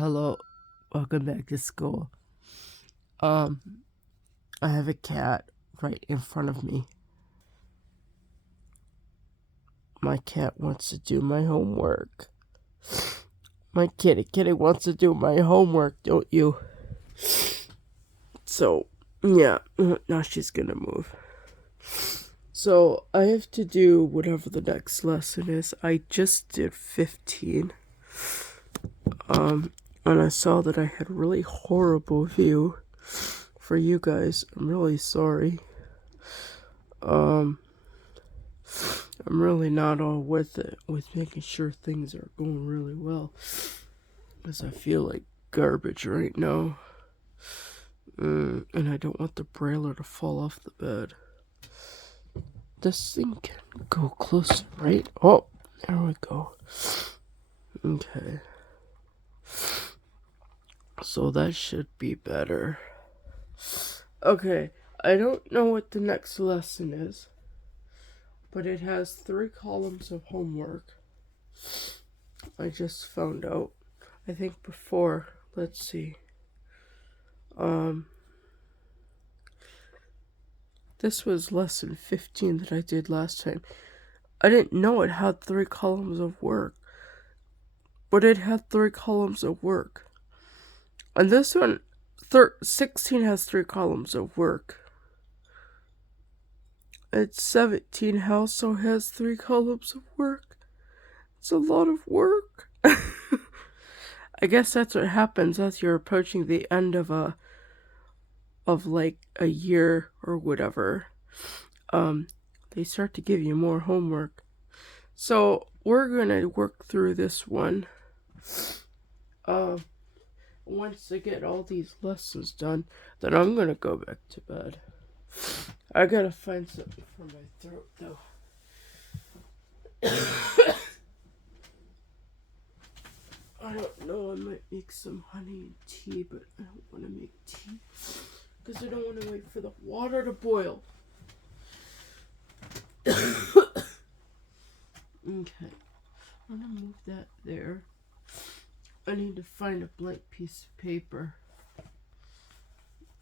Hello, welcome back to school. Um, I have a cat right in front of me. My cat wants to do my homework. My kitty wants to do my homework, don't you? So, yeah, now she's gonna move. So, I have to do whatever the next lesson is. I just did 15. And I saw that I had a really horrible view for you guys. I'm really sorry. I'm really not all with it, with making sure things are going really well. Because I feel like garbage right now. And I don't want the brailer to fall off the bed. This thing can go closer, right? Oh, there we go. Okay. So that should be better. Okay, I don't know what the next lesson is, but it has 3 columns of homework. I just found out. I think before, let's see. This was lesson 15 that I did last time. I didn't know it had 3 columns of work, but it had 3 columns of work. And this one, 16 has 3 columns of work. It's 17 also has 3 columns of work. It's a lot of work. I guess that's what happens as you're approaching the end of like a year or whatever. They start to give you more homework. So we're gonna work through this one. Once I get all these lessons done, then I'm gonna go back to bed. I gotta find something for my throat though. I don't know, I might make some honey and tea, but I don't want to make tea because I don't want to wait for the water to boil. Okay, I'm gonna move that there. I need to find a blank piece of paper.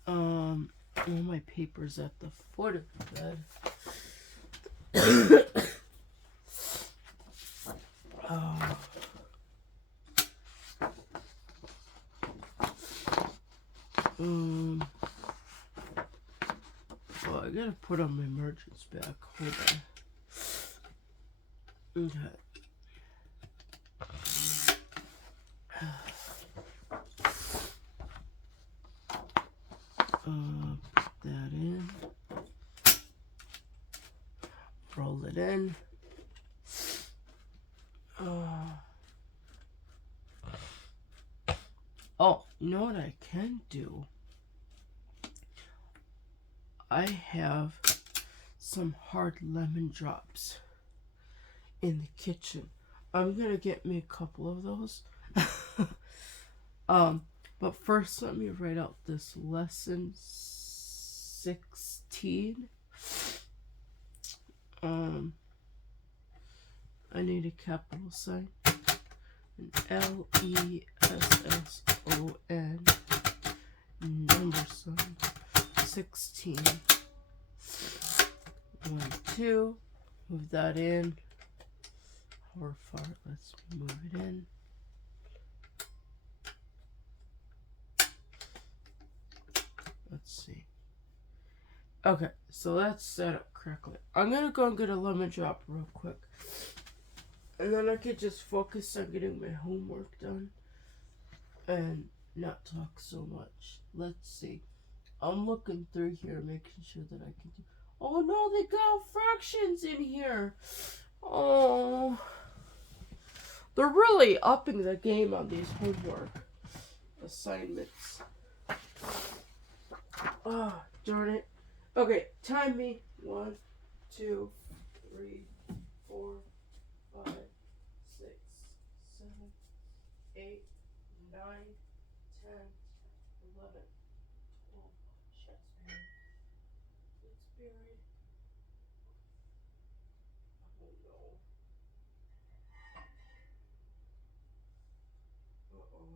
All my paper's at the foot of the bed. Well, I gotta put on my merchant's back. Hold on. Okay. Put that in. Roll it in. Oh, you know what I can do? I have some hard lemon drops in the kitchen. I'm gonna get me a couple of those. But first let me write out this lesson 16. I need a capital sign. An LESSON number sign 16. 1, 2. Move that in. How far? Let's move it in. Let's see. Okay, so that's set up correctly. I'm gonna go and get a lemon drop real quick. And then I could just focus on getting my homework done and not talk so much. Let's see. I'm looking through here, making sure that I can do. Oh no, they got fractions in here. Oh, they're really upping the game on these homework assignments. Oh, darn it. Okay, time me. 1, 2, 3, 4, 5, 6, 7, 8, 9, 10, 11, 12. Shit's buried. It's buried. Oh no. Uh-oh.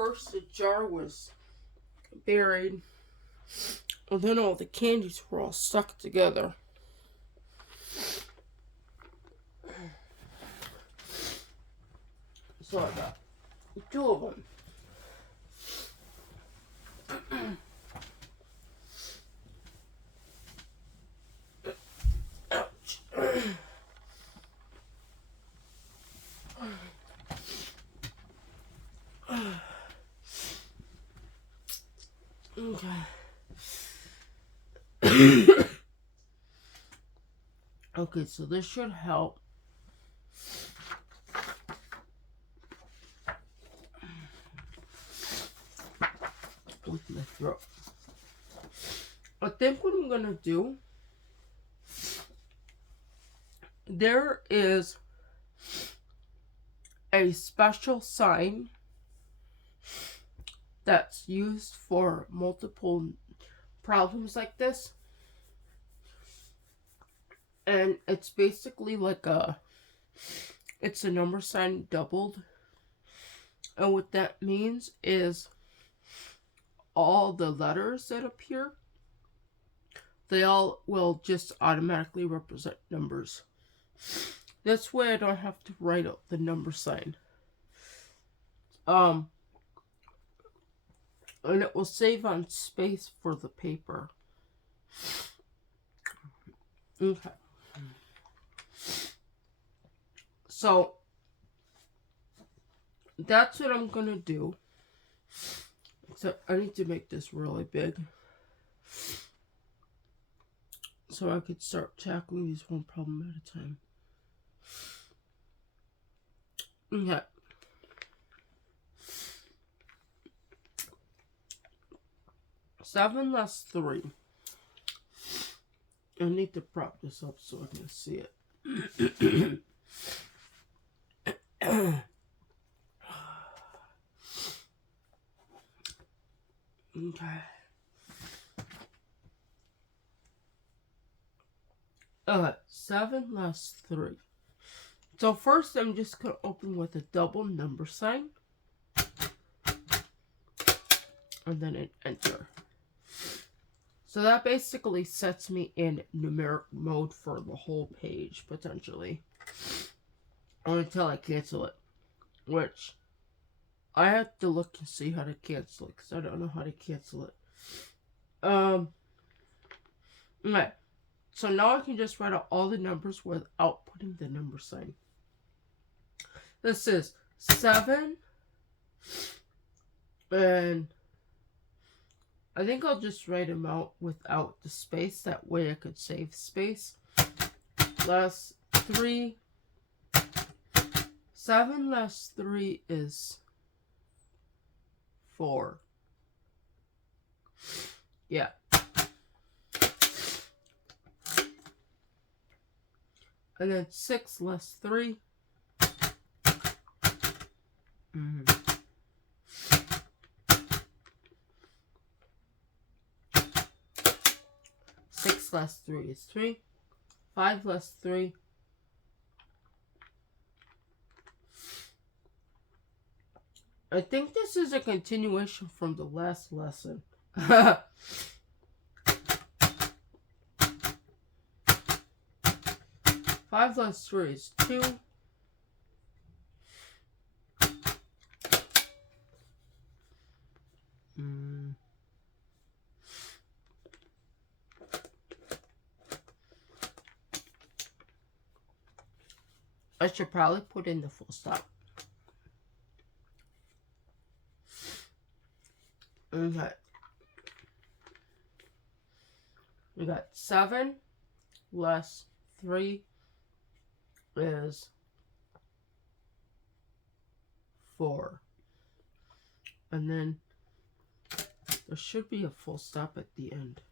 first the jar was buried, and then all the candies were all stuck together. So I got 2 of them. Ouch. Okay. Okay, so this should help. With my throat. I think what I'm gonna do, there is a special sign that's used for multiple problems like this, and it's basically like it's a number sign doubled, and what that means is all the letters that appear, they all will just automatically represent numbers. This way I don't have to write out the number sign. And it will save on space for the paper. Okay. So, that's what I'm gonna do. Except I need to make this really big, so I could start tackling these one problem at a time. Okay. Seven less 3. I need to prop this up so I can see it. Okay. Okay, 7 less 3. So first I'm just going to open with a double number sign. And then an enter. So that basically sets me in numeric mode for the whole page, potentially. Or until I cancel it. Which, I have to look and see how to cancel it, because I don't know how to cancel it. Okay. So now I can just write out all the numbers without putting the number sign. This is 7. And I think I'll just write them out without the space. That way I could save space. Less 3. 7 less 3 is 4. Yeah. And then 6 less 3. 6 less 3 is 3. 5 less 3. I think this is a continuation from the last lesson. 5 less 3 is 2. I should probably put in the full stop. Okay. We got 7 less 3 is 4. And then there should be a full stop at the end.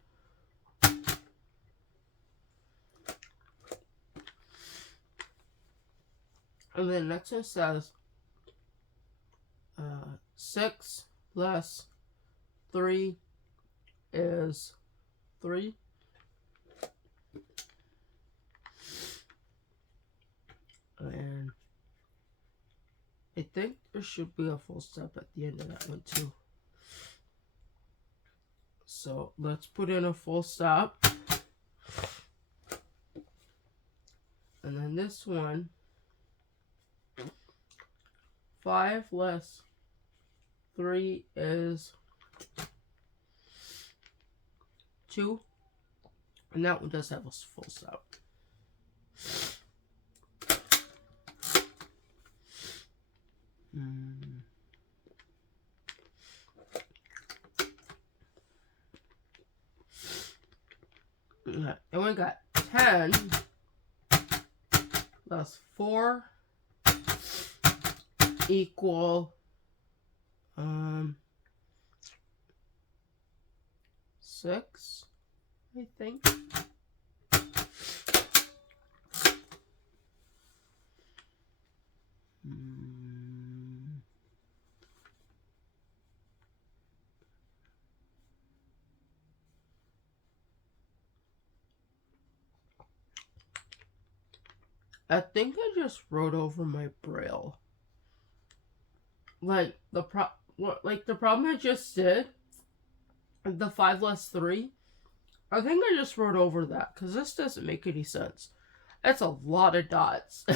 And then next one says 6 less 3 is 3. And I think there should be a full stop at the end of that one too. So let's put in a full stop. And then this one, 5 less 3 is 2. And that one does have a full stop. Okay. And we got 10 plus 4 equal 6, I think. I think I just wrote over my braille. Like the problem I just did, the 5 less 3. I think I just wrote over that because this doesn't make any sense. That's a lot of dots. So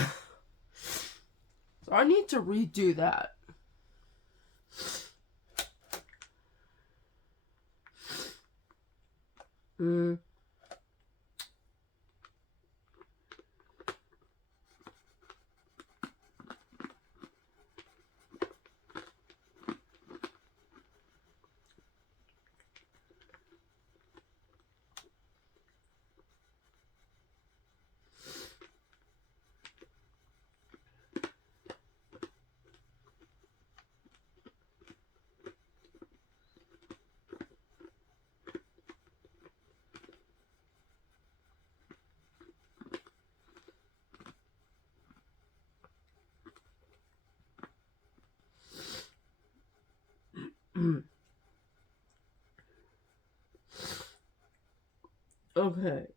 I need to redo that. Okay,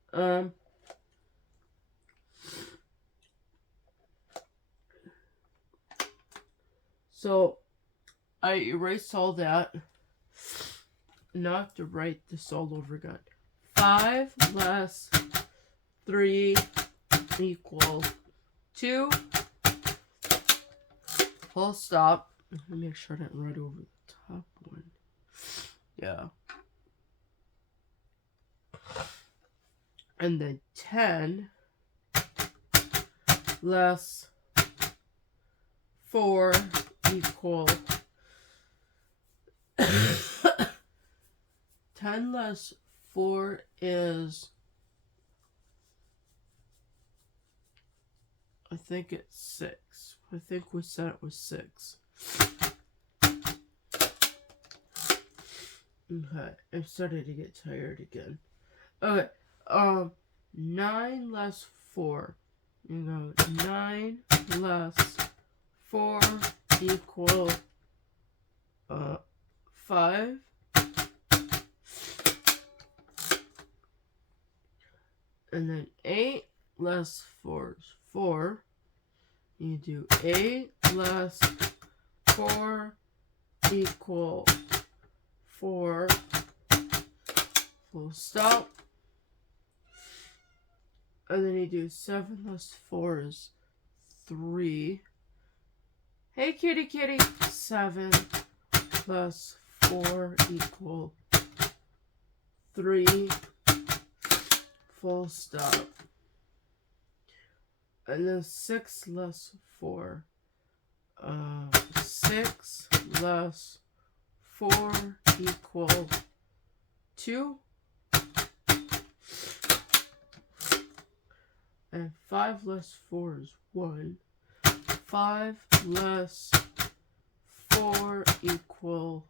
so I erased all that. Now I have to write this all over again. 5 less 3 equal 2. Full stop. Let me make sure I didn't write over the top one. Yeah. And then 10 less 4 equal 10 less 4 is, I think it's 6. I think we said it was 6. Okay, I'm starting to get tired again. Okay, 9 less 4. You go 9 less 4 equal 5. And then 8 less 4 is 4. You do 8 less 4 equal 4. Full stop. And then you do 7 less 4 is 3. Hey, kitty, kitty. 7 plus 4 equal 3. Full stop. And then 6 less 4. 6 less 4 equal 2. And 5 less 4 is 1. 5 less 4 equal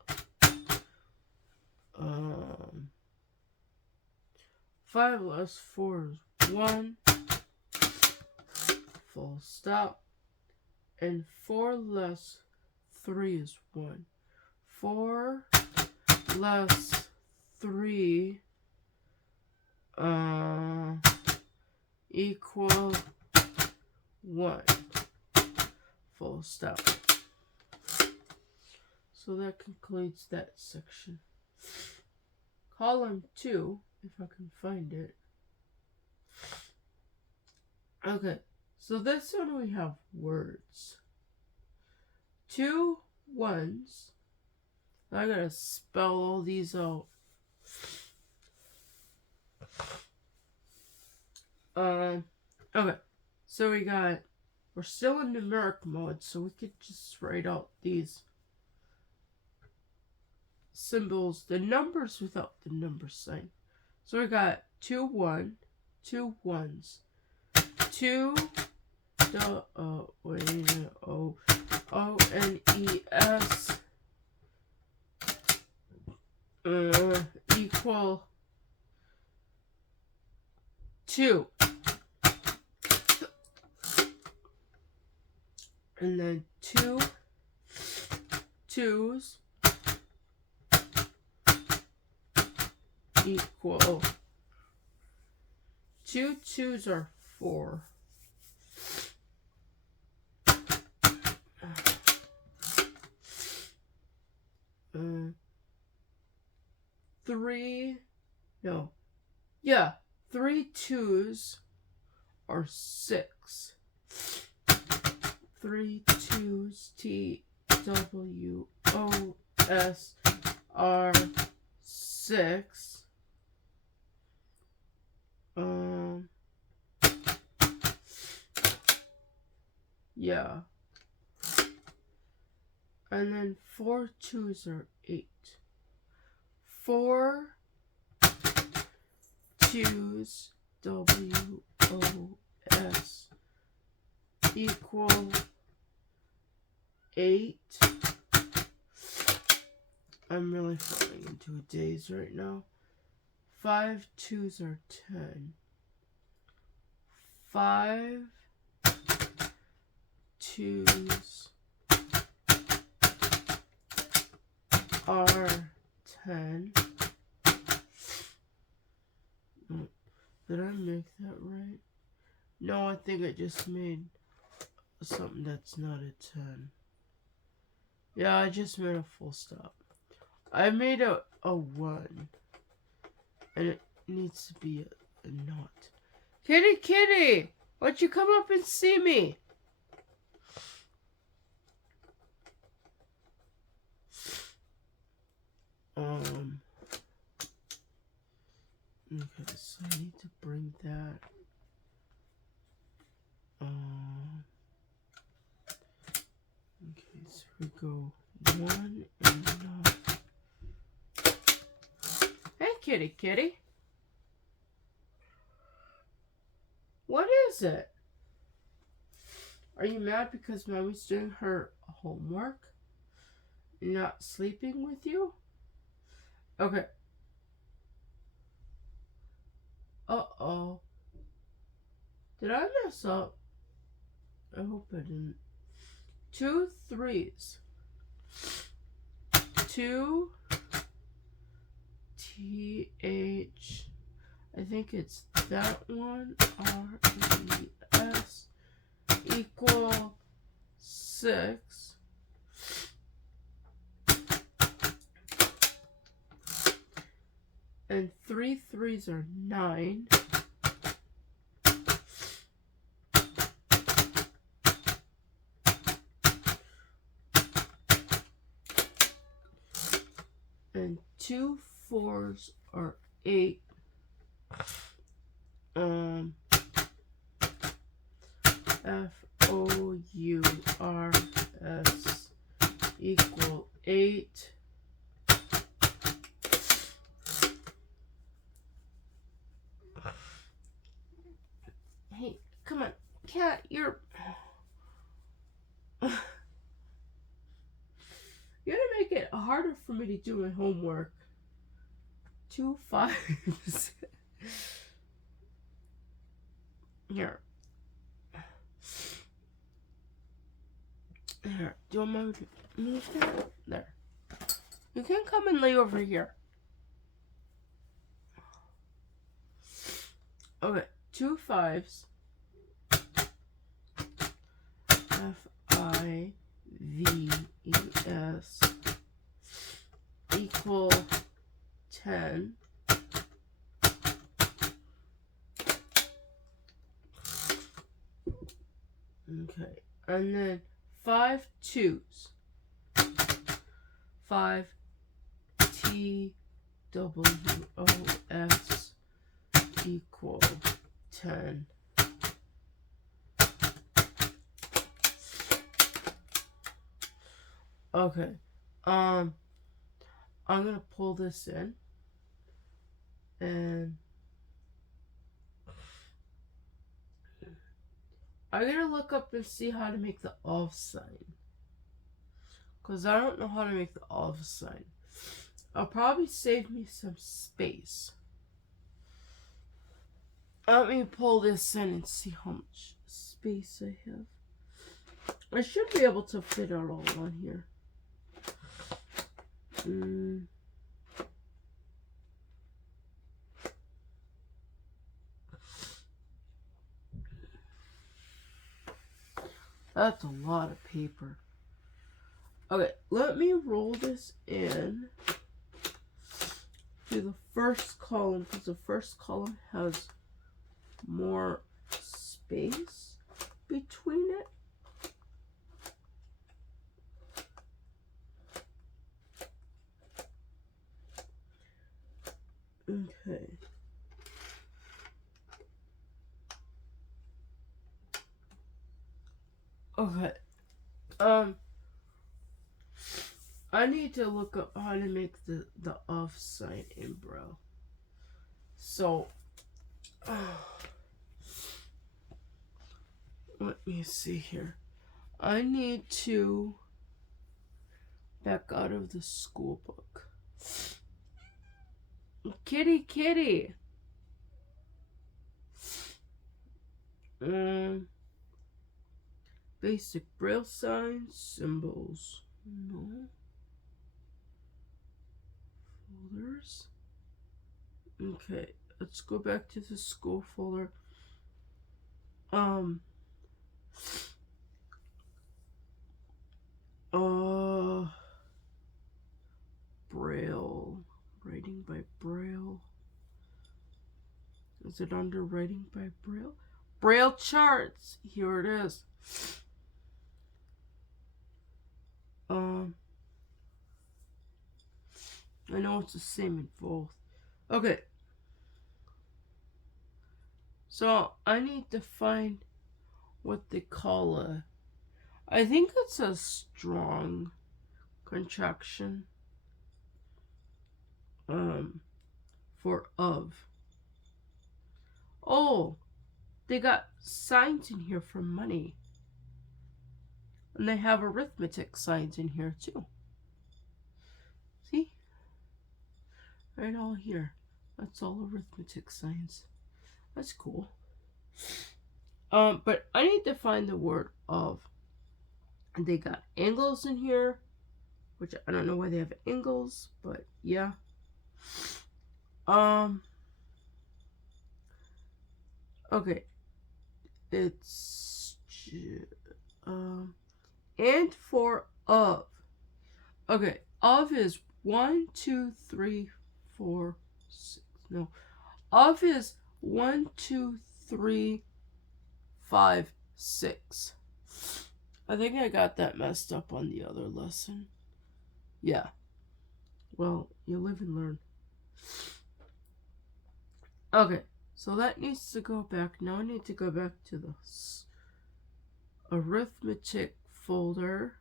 5 less 4 is 1. Full stop. And 4 less 3 is 1. 4 less 3 equal 1. Full stop. So that concludes that section. Column 2, if I can find it. Okay, so this one we have words. 2 ones. I gotta spell all these out. Okay, so we're still in numeric mode, so we could just write out these symbols, the numbers without the number sign. So we got 2 1, 2 ones, 2 ONES equal 2. And then 2 2's equal 2 2's are 4. 3 2's are 6. 3 2's TWOS are 6. Yeah. And then 4 2's are 8. 4 2's WOS equal 8. I'm really falling into a daze right now. 5 2's are 10. 5 2's are 10. Did I make that right? No, I think I just made something that's not a 10. Yeah, I just made a full stop. I made a 1. And it needs to be a not. Kitty, kitty! Why don't you come up and see me? Okay, so I need to bring that. Okay, so we go 1 and not. Hey, kitty, kitty. What is it? Are you mad because Mommy's doing her homework? Not sleeping with you? Okay. Uh-oh. Did I mess up? I hope I didn't. 2 3's. 2 TH. I think it's that one. RES equal 6. And 3 3's are 9. And 2 4's are 8. FOURS equal 8. Hey, come on, cat, you're gonna make it harder for me to do my homework. 2 5's. Here. Here. Do you want me to move that? There. You can come and lay over here. Okay. 2 5's. FIVES equal 10. Okay, and then 5 2's. 5 TWOS equal 10. Okay, I'm gonna pull this in, and I'm gonna look up and see how to make the of sign, because I don't know how to make the of sign. I'll probably save me some space. Let me pull this in and see how much space I have. I should be able to fit it all on here. That's a lot of paper. Okay, let me roll this in to the first column, because the first column has more space between it. Okay. Okay. I need to look up how to make the of sign in Braille. So, let me see here. I need to back out of the school book. Kitty, kitty. Basic Braille signs, symbols. No. Folders. Okay, let's go back to the school folder. Braille. Writing by Braille. Is it under writing by Braille? Braille charts. Here it is. I know it's the same in both. Okay. So I need to find what they call I think it's a strong contraction. For of. Oh, they got signs in here for money. And they have arithmetic signs in here too. See? Right all here. That's all arithmetic signs. That's cool. But I need to find the word of. And they got angles in here, which I don't know why they have angles, but yeah. Okay. It's and for of. Okay, of is 1, 2, 3, 4, 6. No. Of is 1, 2, 3, 5, 6. I think I got that messed up on the other lesson. Yeah. Well, you live and learn. Okay, so that needs to go back. Now I need to go back to the arithmetic folder.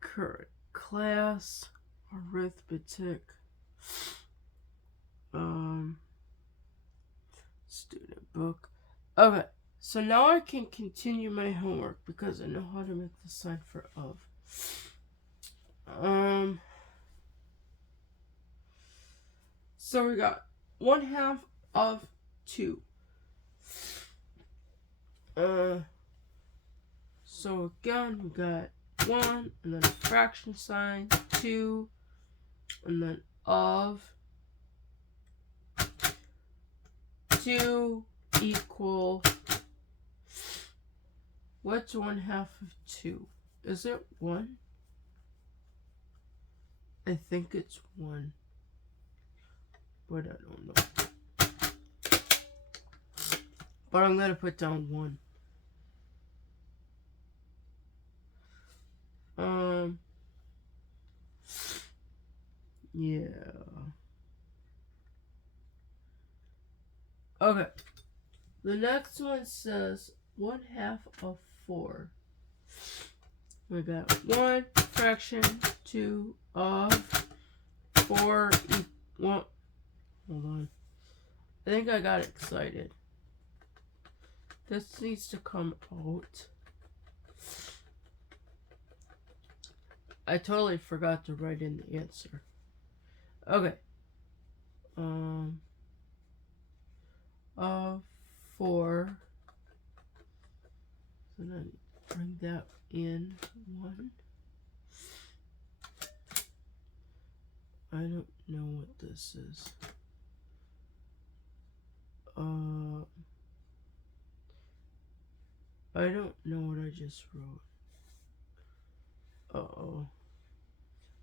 Current class, arithmetic, student book. Okay, so now I can continue my homework because I know how to make the sign for of. So we got 1/2 of 2. So again, we got 1, and then a fraction sign, 2, and then of 2 equal, what's 1/2 of 2? Is it 1? I think it's 1. But I don't know. But I'm going to put down 1. Yeah. Okay. The next one says 1/2 of 4. We got 1 fraction 2 of 4 equal. Hold on. I think I got excited. This needs to come out. I totally forgot to write in the answer. Okay. 4. So then bring that in 1. I don't know what this is. I don't know what I just wrote. Uh-oh.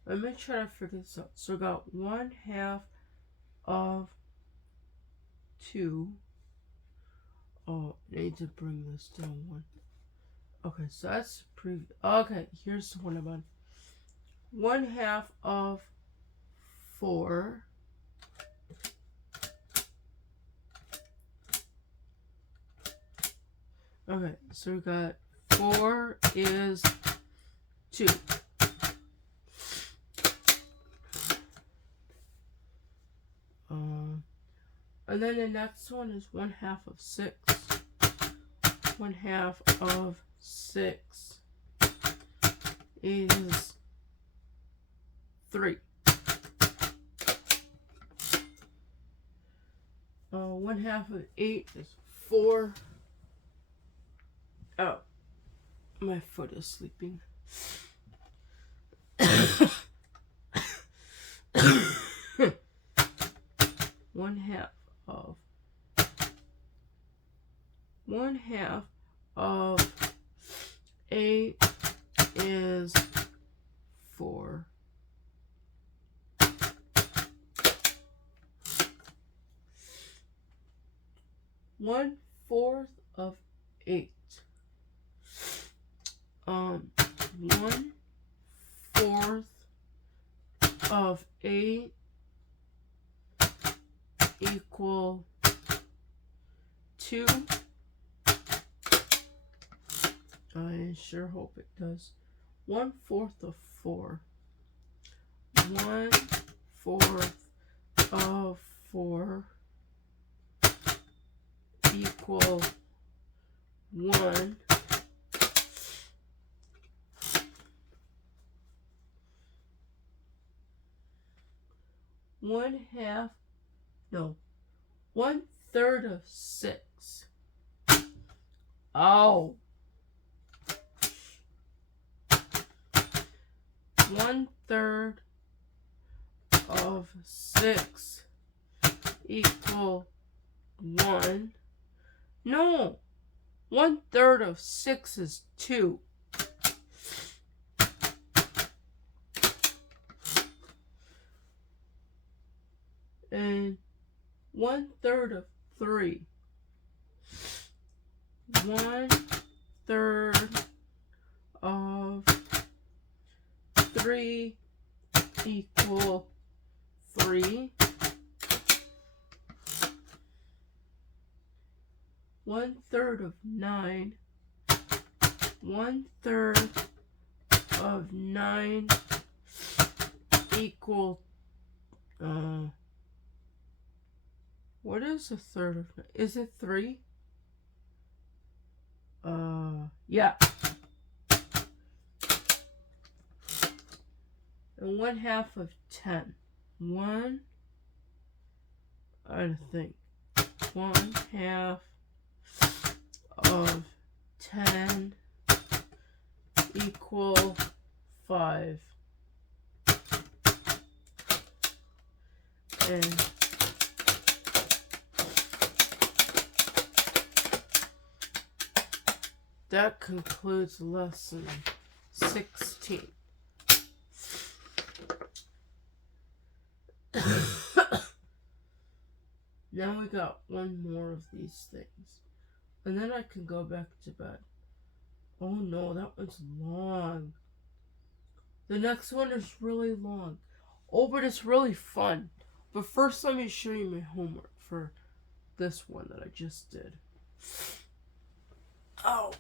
Let me try to figure this out. So I got 1/2 of 2. Oh, I need to bring this down 1. Okay, so that's pretty. Okay, here's the one about 1/2 of 4. Okay, so we got 4 is 2. And then the next one is 1/2 of 6. 1/2 of 6 is 3. 1/2 of 8 is 4. Oh, my foot is sleeping. 1/2 of 8 is 4. 1/4 of 8. 1/4 of 8 equal 2. I sure hope it does. 1/4 of 4. 1/4 of 4 equal 1. 1/2, no, 1/3 of 6. Oh. 1/3 of 6 equal 1. No, 1/3 of 6 is 2. And 1/3 of 3. 1/3 of 3 equal 3. 1/3 of 9. 1/3 of 9 equal what is 1/3 of 9? Is it 3? Yeah. And 1/2 of 10. I think 1/2 of 10 equal 5. And that concludes lesson 16. Now we got one more of these things. And then I can go back to bed. Oh no, that one's long. The next one is really long. Oh, but it's really fun. But first, let me show you my homework for this one that I just did. Oh.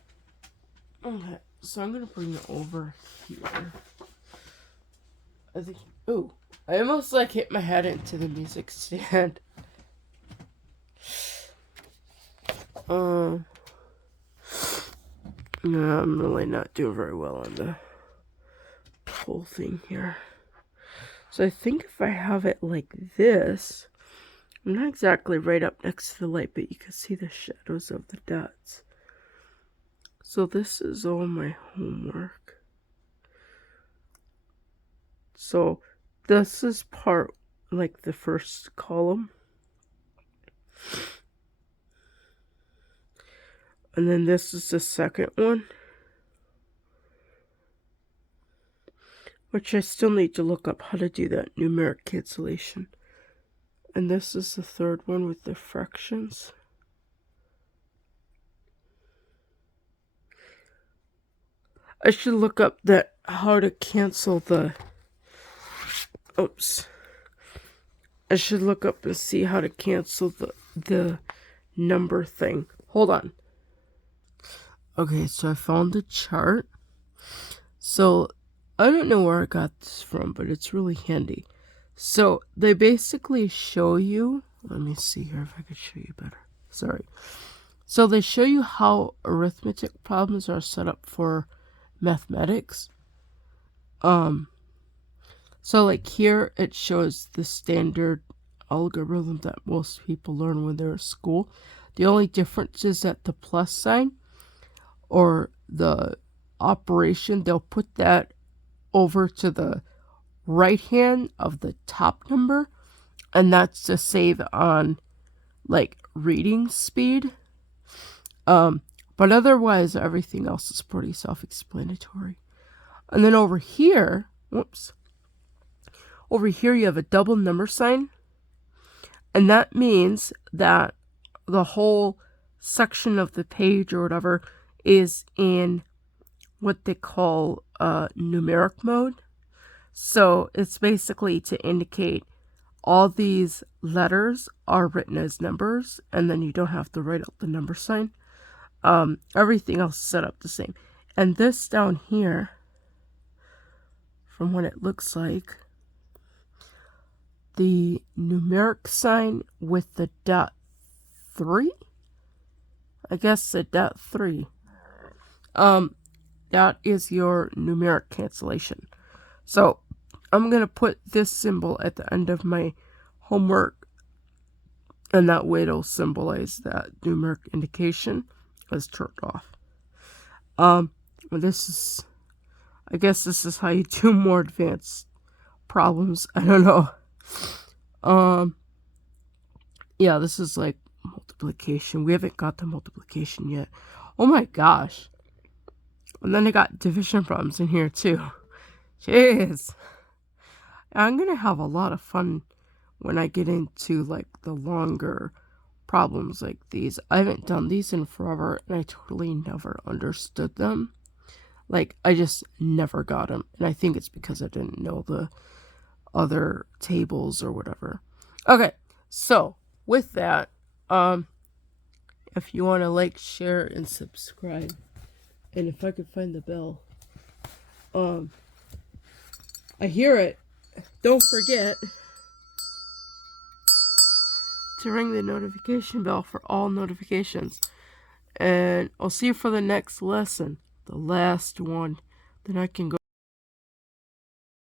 Okay, so I'm going to bring it over here. I think... Ooh. I almost like hit my head into the music stand. No, I'm really not doing very well on the whole thing here. So I think if I have it like this, I'm not exactly right up next to the light, but you can see the shadows of the dots. So this is all my homework. So this is part, like the first column. And then this is the second one, which I still need to look up how to do that numeric cancellation. And this is the third one with the fractions. I should look up that how to cancel the... Oops. I should look up and see how to cancel the number thing. Hold on. Okay, so I found the chart. So, I don't know where I got this from, but it's really handy. So, they basically show you... Let me see here if I could show you better. Sorry. So, they show you how arithmetic problems are set up for mathematics. So, like here, it shows the standard algorithm that most people learn when they're at school. The only difference is that the plus sign or the operation, they'll put that over to the right hand of the top number, and that's to save on like reading speed. But otherwise everything else is pretty self-explanatory. And then over here, over here you have a double number sign, and that means that the whole section of the page or whatever is in what they call numeric mode. So it's basically to indicate all these letters are written as numbers, and then you don't have to write out the number sign. Everything else is set up the same. And this down here, from what it looks like, the numeric sign with the dot 3? I guess the dot 3. That is your numeric cancellation. So I'm going to put this symbol at the end of my homework, and that way it'll symbolize that numeric indication as turned off. This is, I guess this is how you do more advanced problems. I don't know. Yeah, this is like multiplication. We haven't got the multiplication yet. Oh my gosh. And then I got division problems in here too. Jeez. I'm going to have a lot of fun when I get into like the longer problems like these. I haven't done these in forever, and I totally never understood them. Like, I just never got them. And I think it's because I didn't know the other tables or whatever. Okay, so with that, if you want to like, share, and subscribe, and if I could find the bell, I hear it. Don't forget to ring the notification bell for all notifications. And I'll see you for the next lesson, the last one. Then I can go